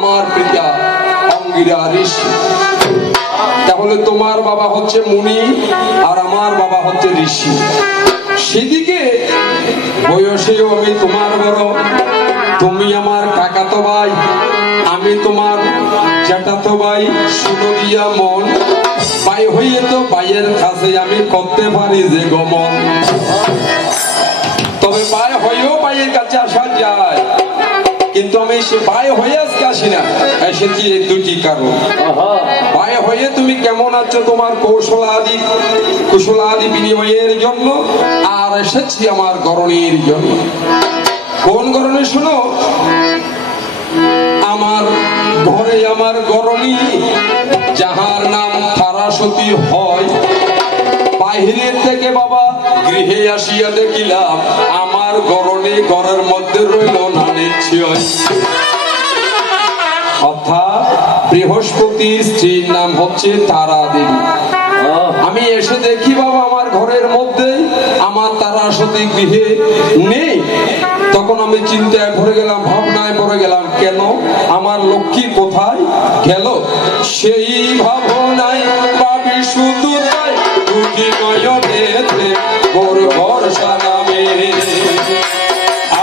আমার পিতা অঙ্গিরা ঋষি। তাহলে তোমার বাবা হচ্ছে মুনি আর আমার বাবা হচ্ছে ঋষি। সেদিকে বয়সেও আমি তোমার বড়, তুমি আমার কাকাতো ভাই, আমি তোমার জ্যাঠাতো ভাই। শুনো দিয়া মন, ভাই হইয়ে তো ভাইয়ের কাছে আমি করতে পারি যে গমন। তবে ভাই হয়েও ভাইয়ের কাছে আসা যায়, কিন্তু আমি সে ভাই হয়ে আজকে আসি না, এসেছি এই দুটি কারণ। ভাই হয়ে তুমি কেমন আছো তোমার কুশলাদি বিনিময়ের জন্য, আর এসেছি আমার গরণের জন্য। কোন গরণে শুনো? আমার ঘরে আমার গরণী, যাহার নাম তারাসতী হয়। বাহিরের থেকে বাবা গৃহে আসিয়া দেখিলাম আমার গরণী ঘরের মধ্যে রইল না নিশ্চয়। অর্থাৎ বৃহস্পতির স্ত্রীর নাম হচ্ছে তারা দেবী। আমি এসে দেখি বাবা আমার ঘরের মধ্যে আমার তারাসতী গৃহে নেই। তখন আমি চিন্তায় পড়ে গেলাম, ভাবনায় পড়ে গেলাম, কেন আমার লক্ষ্মী কোথায় গেল? সেই ভাবনায় পাবি শুধু তাই দুটি নয়নেতে ভোর ভরসা নামে।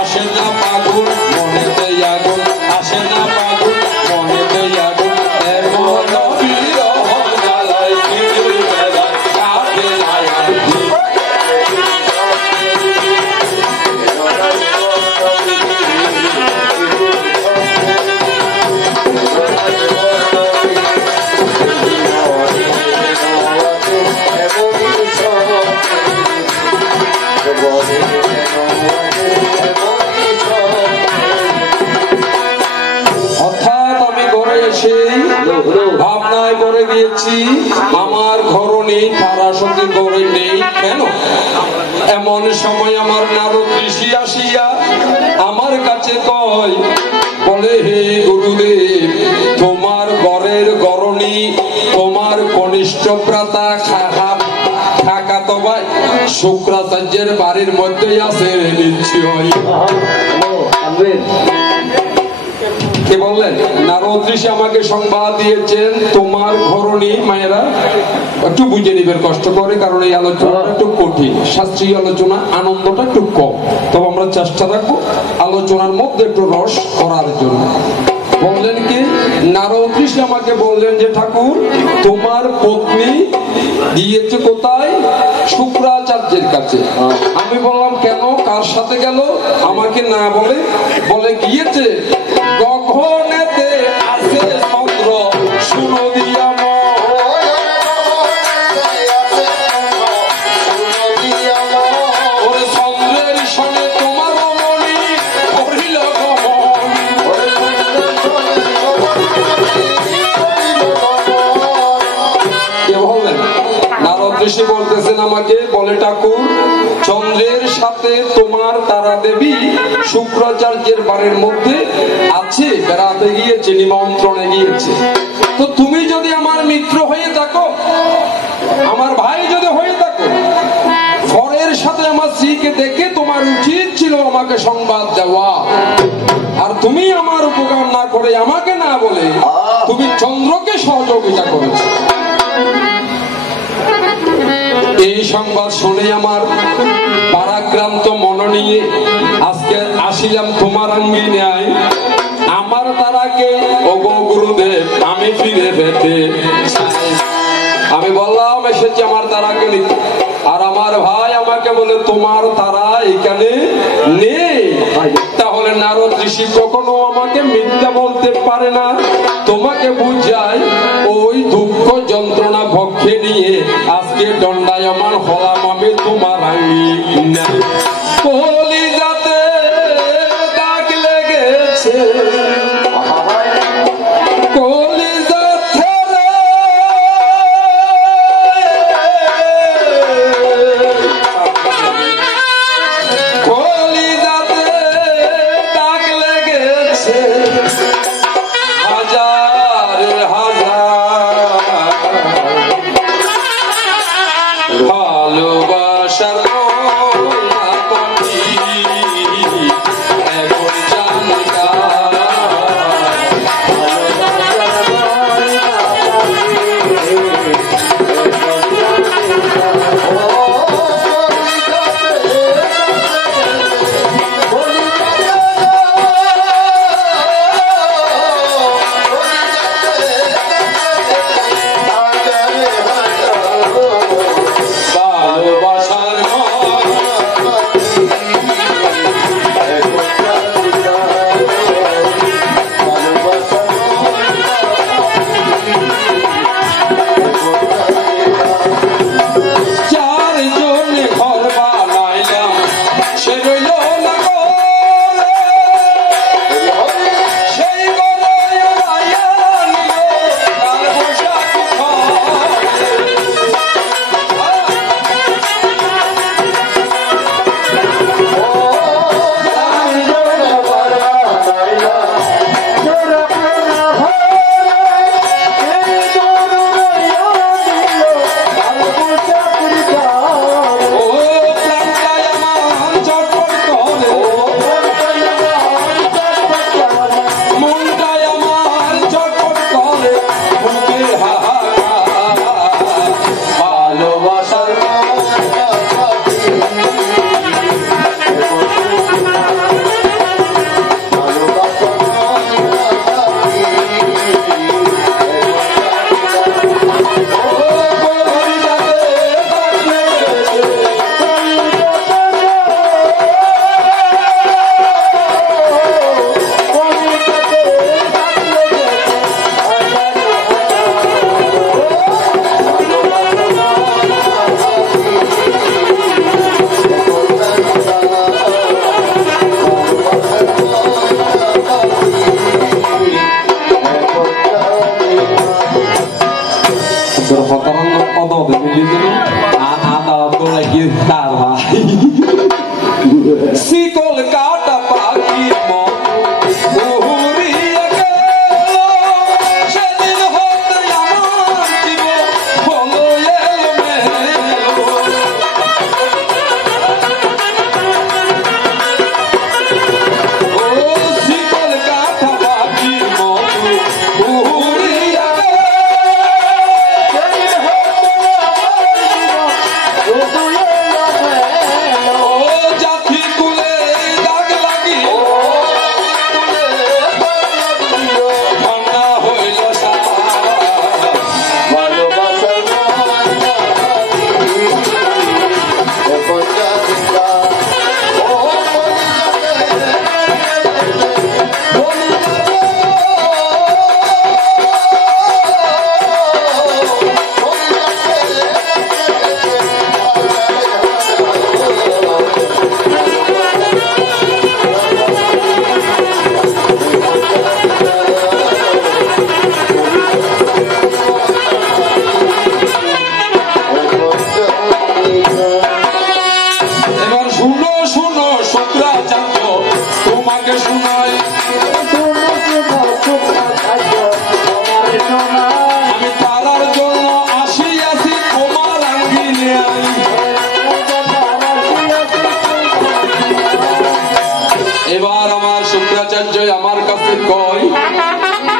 আসে না পাগল মনেতে আগুন, আসে না পাগল মনেতে আগুন, এর মন বিরহ জ্বালায় কাটে না। ভাবনায় পড়ে গিয়েছি আমার ঘরও নেই, তারাসতী ঘরে নেই। কেন? এমন সময় আমার নারদ ঋষি আসিয়া আমার কাছে কয়, বলে হে গুরুদেব, তোমার ঘরের গরণী তোমার কনিষ্ঠ ভ্রাতা কাকাতো ভাই শুক্রাচার্যের বাড়ির মধ্যে আছে নিশ্চয়। কে বললেন? নারদ ঋষি আমাকে সংবাদ দিয়েছেন তোমার ঘরণী। মায়েরা একটু বুঝে নিবেন কষ্ট করে, কারণ এই আলোচনা একটু কঠিন, শাস্ত্রীয় আলোচনা, আনন্দটা একটু কম। তবে আমরা চেষ্টা রাখবো আলোচনার মধ্যে একটু রস করার জন্য। বললেন কি? নারদ ঋষি আমাকে বললেন যে ঠাকুর তোমার পত্নী গিয়েছে কোথায়? শুক্রাচার্যের কাছে। আমি বললাম কেন, কার সাথে গেল? আমাকে না বলে বলে গিয়েছে গগনেতে আছে চন্দ্র, শুনো দিয়া চন্দ্রের সঙ্গে তোমার রমণী করিল গমন। কে বললেন? নারদ ঋষি বলতেছেন আমাকে, বলে ঠাকুর চন্দ্রের সাথে তোমার তারা দেবী শুক্রাচার্যের বাড়ির মধ্যে আছে, বেড়াতে গিয়েছে, নিমন্ত্রণে গিয়েছে। তো তুমি যদি আমার মিত্র হয়ে থাকো, আমার ভাই যদি হয়ে থাকো, ফরের সাথে আমার স্ত্রীকে দেখে তোমার উচিত ছিল আমাকে সংবাদ দেওয়া। আর তুমি আমার উপকার না করে, আমাকে না বলে তুমি চন্দ্রকে সহযোগিতা করেছো। এই সংবাদ শুনে আমার পারাক্রান্ত মন নিয়ে আজকে আসিলাম তোমার আঙ্গিনায়। আমার তারাকে ওগো গুরুদেব আমি ফিরে পেতে চাই। আমি বললাম এসেছি আমার তারাকে নিতে, আর আমার ভাই আমাকে বলে তোমার তারা এখানে নেই। তাহলে নারদ ঋষি কখনো আমাকে মিথ্যা বলতে পারে না। তোমাকে বুঝাই ওই দুঃখ যন্ত্রণা ভক্ষে নিয়ে আজকে দণ্ডায়মান হলাম আমি তোমার আঙ্গিনায়। কলিজাতে দাগ লেগেছে,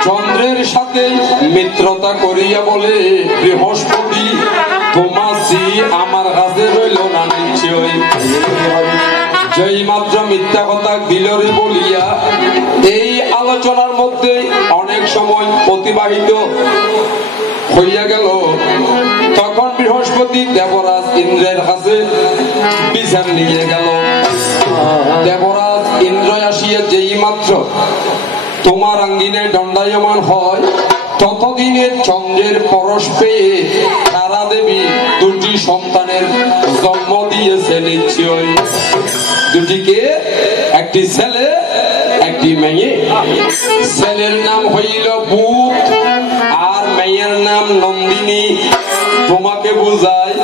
চন্দ্রের সাথে মিত্রতা করিয়া বলে বৃহস্পতি তোমাসি আমার কাছে রইল না নিশ্চয়। যেই মাত্র মিথ্যা কথা দিলরে বলিয়া এই আলোচনার মধ্যে অনেক সময় অতিবাহিত হইয়া গেল, তখন বৃহস্পতি দেবরাজ ইন্দ্রের কাছে বিচার নিয়ে গেল। দেবরাজ ইন্দ্র আসিয়া যেই মাত্র তোমার আঙ্গিনায় দণ্ডায়মান হয়, ততদিনে চন্দ্রের পরশ পেয়ে তারা দেবী দুটি সন্তানের জন্ম দিয়েছে নিশ্চয়। দুটিকে, একটি ছেলে একটি মেয়ে। ছেলের নাম হইল বুধ আর মেয়ের নাম নন্দিনী। তোমাকে বুঝায়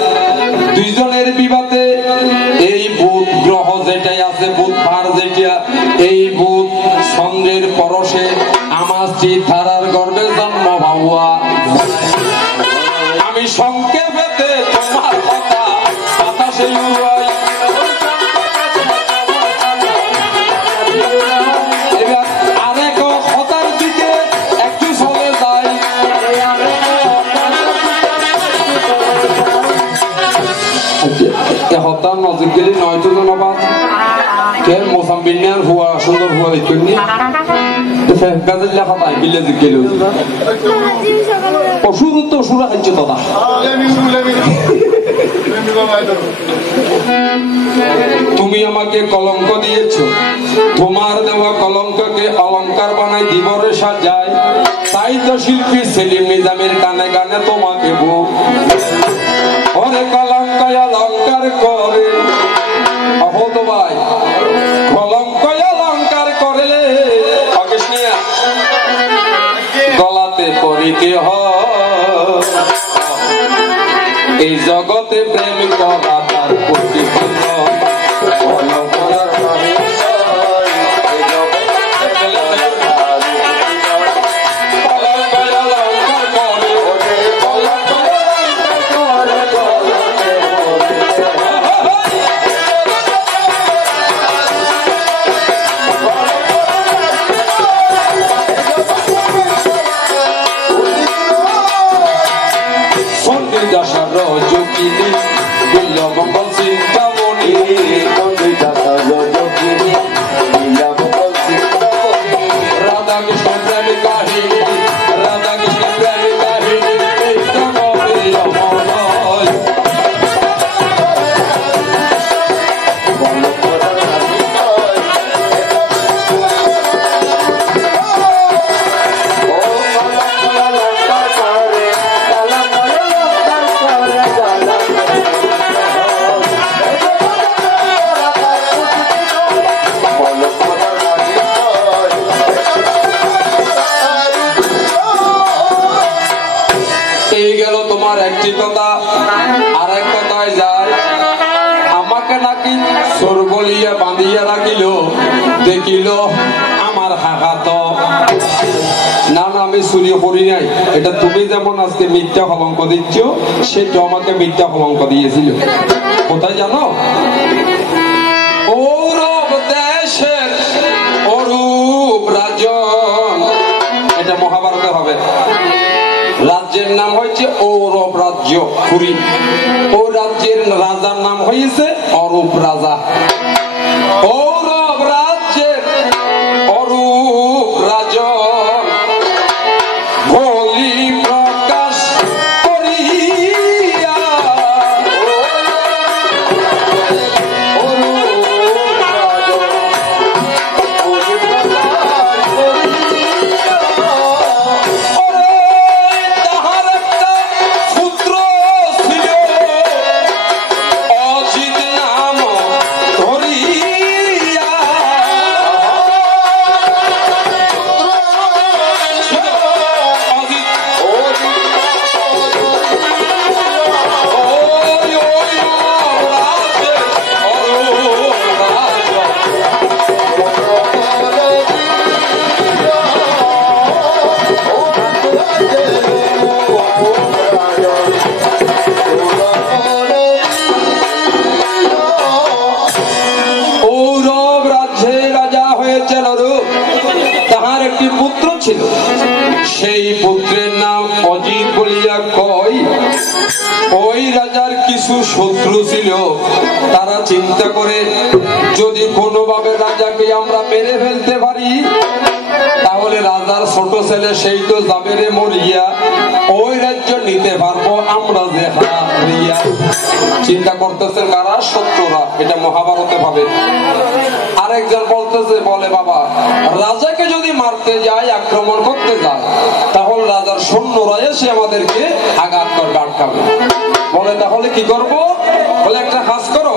দুইজনের বিবাদে এই বুধ গ্রহ যেটাই আছে, বুধ ভার যেটা, এই বুধ চন্দ্রের পরশে আমার স্ত্রী তারার গর্ভে জন্ম পাওয়া। আমি সংক্ষেপে তোমার কথা বাতাসে উড়াই। এবার আরেক কথার দিকে একটু চলে যায়। হতার নজর গেলে নয়তো জনবাদ কে মোসাম্বিনিয়ার হুয়া সুন্দর হুয়া দেখবেন নি গাজের লেখা তাই বিলে গেল অসুর তো অসুরা খাইছে দাদা। তুমি আমাকে কলঙ্ক দিয়েছ, তোমার দেওয়া কলঙ্ককে অলঙ্কার বানাই দিবরে সাজায়। তাই তো শিল্পী সেলিম নিজামের গানে গানে তোমাকে বুক ওরে কলঙ্ক অলঙ্কার করে। অহত ভাই কলঙ্ক অলঙ্কার করলে গলাতে পরিতে হয়। এই জগতে প্রেম করা তার প্রতিফল। একটি কথা আর এক কথায় যায়। আমাকে নাকি চোর বলিয়া বাঁধিয়া রাখিল, দেখিল আমার হাহাত। না না, আমি চুরি করি নাই। এটা তুমি যেমন আজকে মিথ্যা কলঙ্ক দিচ্ছ, সেটা আমাকে মিথ্যা কলঙ্ক দিয়েছিল। কোথায় জানো? ঔরব দেশের অরূপ রাজন, এটা মহাভারতে হবে। রাজ্যের নাম হয়েছে ঔরব রাজ্য পুরী। ও রাজ্যের রাজার নাম হয়েছে অরূপ রাজা। ঔরব রাজ্যের অরূপ রাজা বলি প্রকাশ করিয়া সেই পুত্রের নাম অজিত বলিয়া কয়। ওই রাজার কিছু শত্রু ছিল, তারা চিন্তা করে যদি কোনোভাবে রাজাকে আমরা মেরে ফেলতে পারি তাহলে রাজার ছোট ছেলে সেই তো যাবে রে মরিয়া, ওই রাজ্য নিতে পারবো আমরা যে হারিয়া। চিন্তা করতেছেন কারা? শত্রুরা। এটা মহাভারতে পাবে। আরেকজন বলতেছে, বলে বাবা রাজাকে যদি মারতে যায়, আক্রমণ করতে যায়, তাহলে রাজার সৈন্যরা এসে আমাদেরকে আঘাত করবে, আটকাবে। বলে তাহলে কি করব? বলে একটা কাজ করো,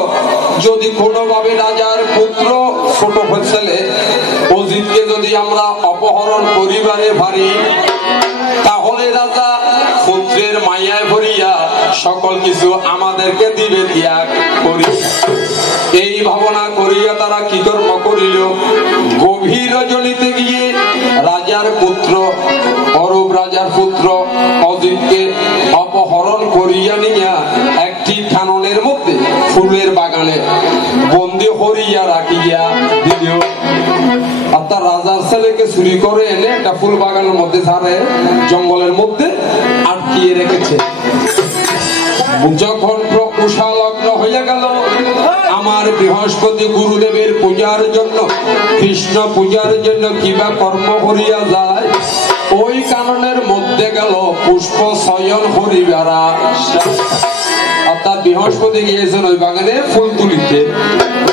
যদি কোনোভাবে রাজার পুত্র ছোট ছেলে অজিতকে যদি আমরা অপহরণ করিবারে পারি তাহলে রাজা পুত্রের মায়ায় ভরিয়া সকল কিছু আমাদেরকে দিবে ত্যাগ করি। এই ভাবনা করিয়া তারা কি কর্ম করিল? গভীর রজনীতে গিয়ে রাজার পুত্র অরূপ রাজার পুত্র অজিতকে অপহরণ করিয়া নিয়া একটি কাননের মধ্যে ফুলের বাগানে বন্দী করিয়া রাখিয়া দিল। অর্থাৎ রাজার ছেলেকে চুরি করে এনে একটা ফুল বাগানের মধ্যে ঝাড়ে জঙ্গলের মধ্যে আটকিয়ে রেখেছে। যখন উষা লগ্ন হইয়া গেল, আমার বৃহস্পতি গুরুদেবের পূজার জন্য, কৃষ্ণ পূজার জন্য কিবা কর্ম করিয়া যায়, ওই কাননের মধ্যে গেল পুষ্প চয়ন করিবারা। অর্থাৎ বৃহস্পতি গিয়েছেন ওই বাগানে ফুল তুলিতে,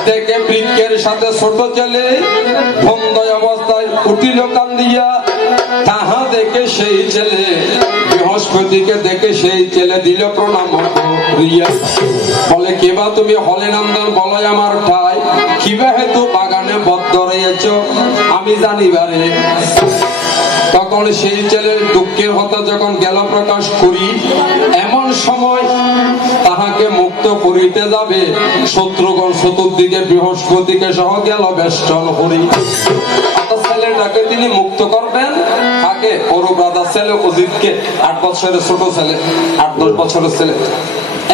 দেখে বৃক্ষের সাথে ছোট ছেলে বন্ধ অবস্থায় উঠিল কান্দিয়া। তাহা দেখে সেই ছেলে বৃহস্পতিকে দেখে সেই ছেলে দিল প্রণাম করিয়া। বলে কেবা তুমি হলে নন্দন বলো আমার ঠাই, কিবা হেতু বাগানে বদ্ধ রয়েছ আমি জানিবারে। তখন সেই ছেলের দুঃখের কথা যখন গেল প্রকাশ করি, এমন সময় তাহাকে মুক্ত করিতে যাবে শত্রুগণ চতুর্দিকে বৃহস্পতিকে সহ গেল বেষ্টন করি। ছেলেটাকে তিনি মুক্ত করবেন, তাকে অরূপ রাজার ছেলে অজিতকে 8 বছরের ছোট ছেলে, 8-10 বছরের ছেলে।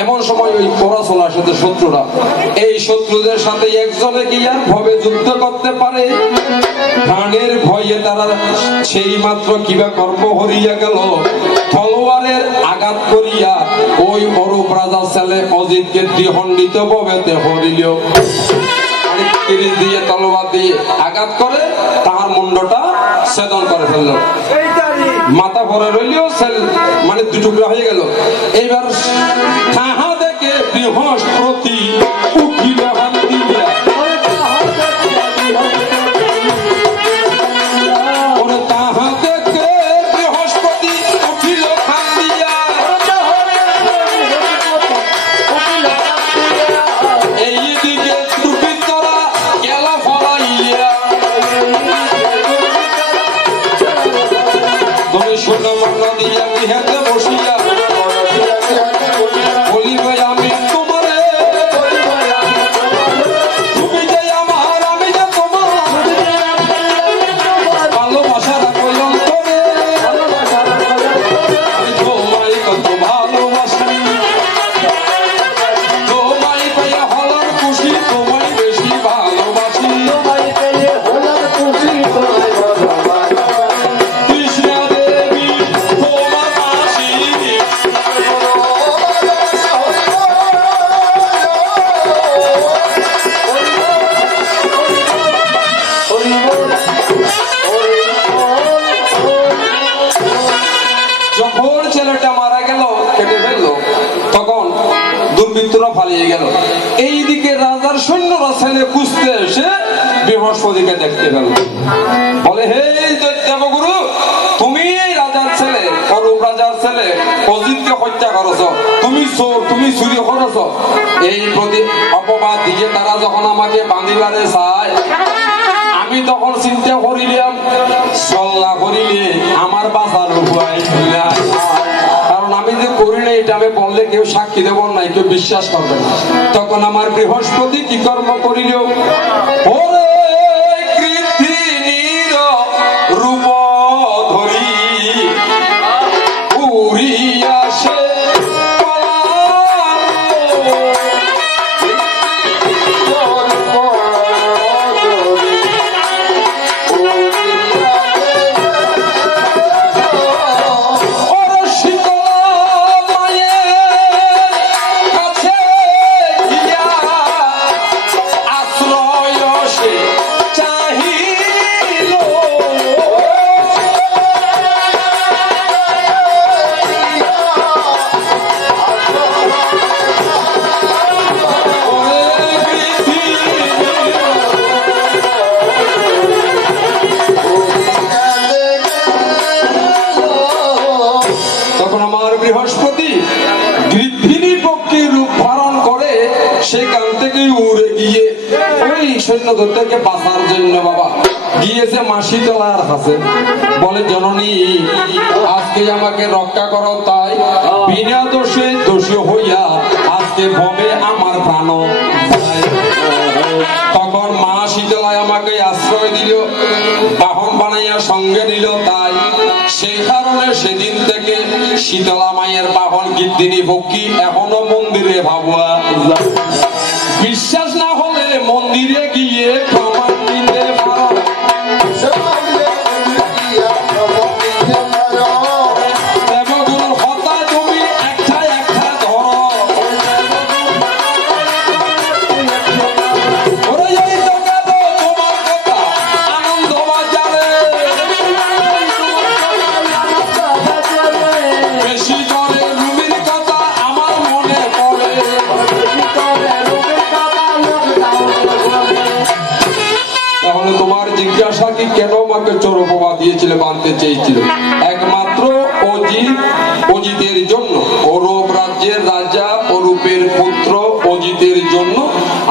এমন সময় ওই পরাচলার সাথে শত্রুরা, এই শত্রুদের সাথে একজনে কি আর ভবে যুদ্ধ করতে পারে? প্রাণের ভয়ে তারা সেই মাত্র কিবা কর্ম হরিয়া গেল, তলোয়ারের আঘাত করিয়া ওই অরূপ রাজার ছেলে অজিতকে দ্বিখণ্ডিত ভাবে হরিল। দিয়ে তলোয়ার দিয়ে আঘাত করে তাহার মুন্ডটা ছেদন করে ফেলল, মাথা ভরে রইল, মানে 2 টুকরা হয়ে গেল। এইবার তাহা দেখে বৃহস্পতি উঠিল হাত দিয়া, তাহা দেখে বৃহস্পতি উঠিল হাত দিয়া, এইদিকে দুর্বৃত্তরা গেল ফলাইয়া। তুমি শোনো মন দিয়া গৃহেতে বসিয়া বলিবে আমি তোমারে, তুমি যে আমার আমি যে তোমার, ভালোবাসার কলম করে আমি তোমায় কত ভালোবাসি, তোমায় পেয়ে হলার খুশি তোমায় বেশি ভালোবাসি, কৃষ্ণ রে দাঁড়িয়ে গেল। এইদিকে রাজার সৈন্যরা ছেলে খুঁজতে এসে বৃহস্পতিকে দেখতে পেল। বলে, হে দেবগুরু, তুমি এই রাজার ছেলে, অরূপ রাজার ছেলে অজিতকে হত্যা করেছ, তুমি চোর, তুমি চুরি করেছ। এই প্রতি অপবাদ দিয়ে তারা যখন আমাকে বাঁধিবারে চায়, আমি তখন চিন্তা করিলাম সল্লা করিলে আমার বাঁচার উপায় নাই, কারণ আমি যে করি না এটা আমি বললে কেউ সাক্ষী দেব নাই, কেউ বিশ্বাস করবে না। তখন আমার বৃহস্পতি কি কর্ম করিল, ওরে কৃত্রিনীর রূপ ধরি উড়িয়া সে বৃহস্পতি গৃদ্ধিনী পক্ষী রূপ ধারণ করে সেখান থেকে উড়ে গিয়ে ওই সৈন্যদেরকে বাঁচার জন্য বাবা গিয়েছে মাসিতলার কাছে। বলে, জননী আজকে আমাকে রক্ষা করো, তাই বিনা দোষে দোষী হইয়া আজকে ভবে আমার প্রাণ। তখন মা শীতলায় আমাকে আশ্রয় দিল, বাহন বানাইয়া সঙ্গে নিল। তাই সেই কারণে সেদিন থেকে শীতলা মায়ের বাহন গিদ্দিনী পক্ষী এখনো মন্দিরে ভাবুয়া। বিশ্বাস না হলে মন্দিরে গিয়ে প্রমাণ দিতে পারো। দেবগুরুর হত্যা তুমি একটা একটা ধরো। তোমার কথা আনন্দ বাজারে বেশি করে রুমির কথা আমার মনে পড়ে। তাহলে তোমার জিজ্ঞাসা কি, কেন আমাকে চোর অপবাদ দিয়েছিল, বাঁধতে চেয়েছিল? একমাত্র অজিতের জন্য, অরূপ রাজ্যের রাজা অরূপের পুত্র অজিতের জন্য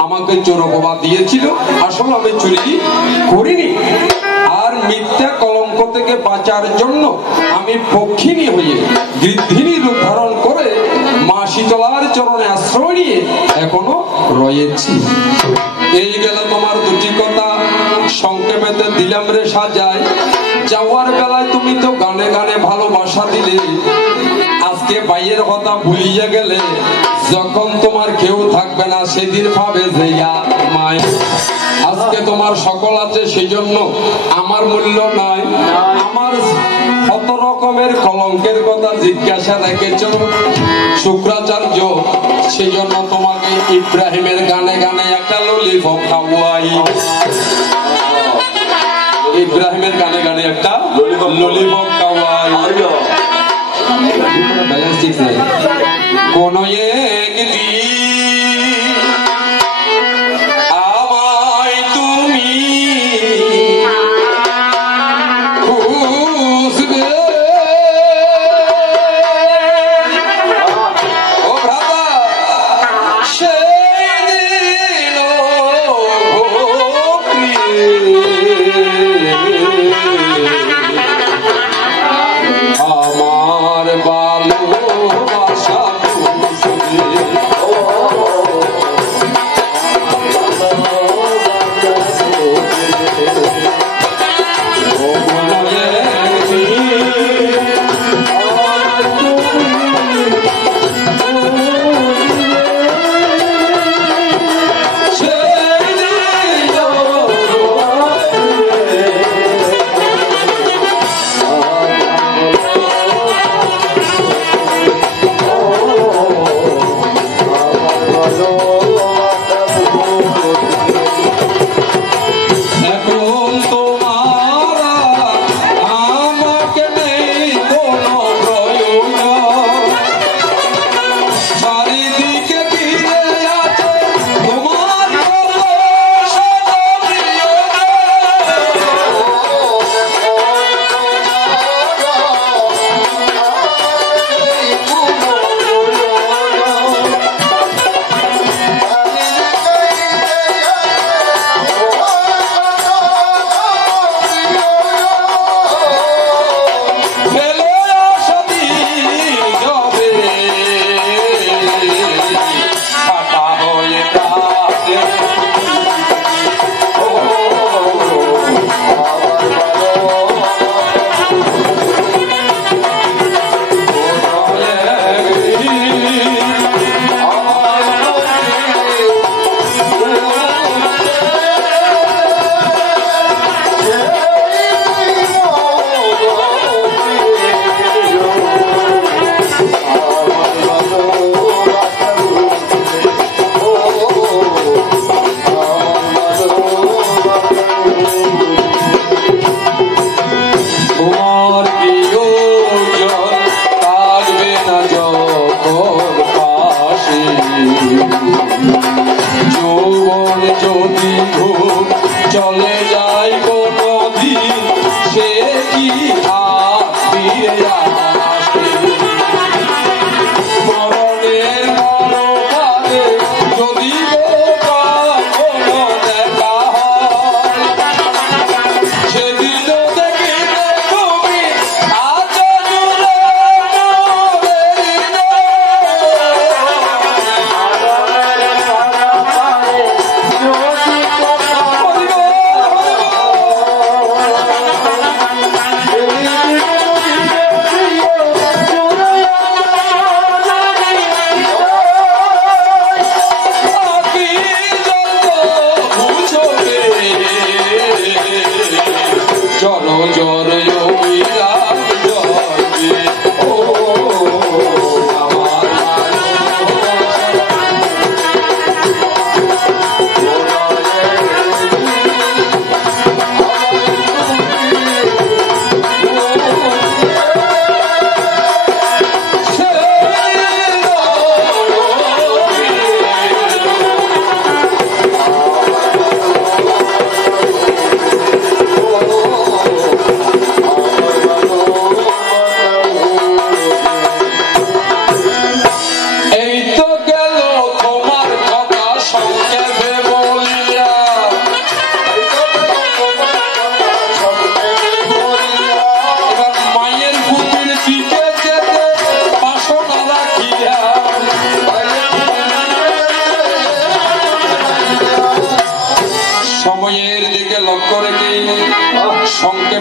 আমাকে চোর অপবাদ দিয়েছিল। আসলে আমি চুরি করিনি। আর মিথ্যা কলঙ্ক থেকে বাঁচার জন্য আমি পক্ষিণী হয়ে গৃদ্ধিনী রূপ ধারণ করে মা শীতলার চরণে আশ্রয় নিয়ে এখনো রয়েছি। এই গেল তোমার দুটি কথা, সংক্ষেপে দিলাম রে সাজায়। যাওয়ার বেলায় তুমি তো গানে গানে ভালোবাসা দিলে, আজকে বাইয়ের কথা ভুলিয়ে গেলে। যখন তোমার কেউ থাকবে না সেদিন ভাবে যে মায় আজকে তোমার সকল আছে, সেই জন্য আমার মূল্য নাই। আমার কত রকমের কলঙ্কের কথা জিজ্ঞাসা রেখেছ শুক্রাচার্য, সেই জন্য তোমাকে ইব্রাহিমের গানে গানে একটা ললিপপ খাওয়াই। ইব্রাহিমের গানে গানে একটা ললিপপ খাওয়াই। কোন একদিন আমায় তুমি খুঁজবে, ও ভ্রাতা সেই দিন আমার ভালোবাসা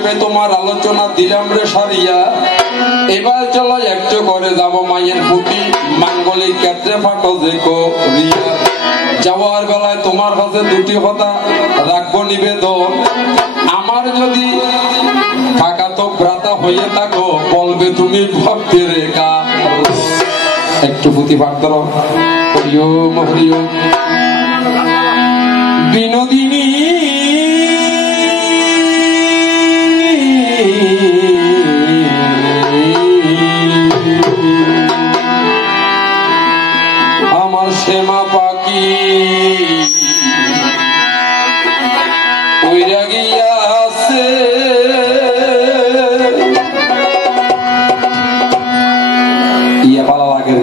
মনে তোমার আলোচনা দিলাম রে সারিয়া এবার চলো একটু করে যাব মায়ের প্রতি মাঙ্গলিক ক্ষেত্রে ফাটো যে করিয়া যাওয়ার বেলায় তোমার কাছে দুটি কথা রাখবো নিবেদন আমার যদি কাকাতো ভ্রাতা হয়ে থাকো বলবে তুমি ভক্তের রেখা একটু পুঁথি পাঠ করো হরিওম হরিওম বিনোদিনী আমার শ্যামা পাখি উইরা গিয়াছে ইয়া ভালো লাগে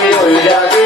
ওই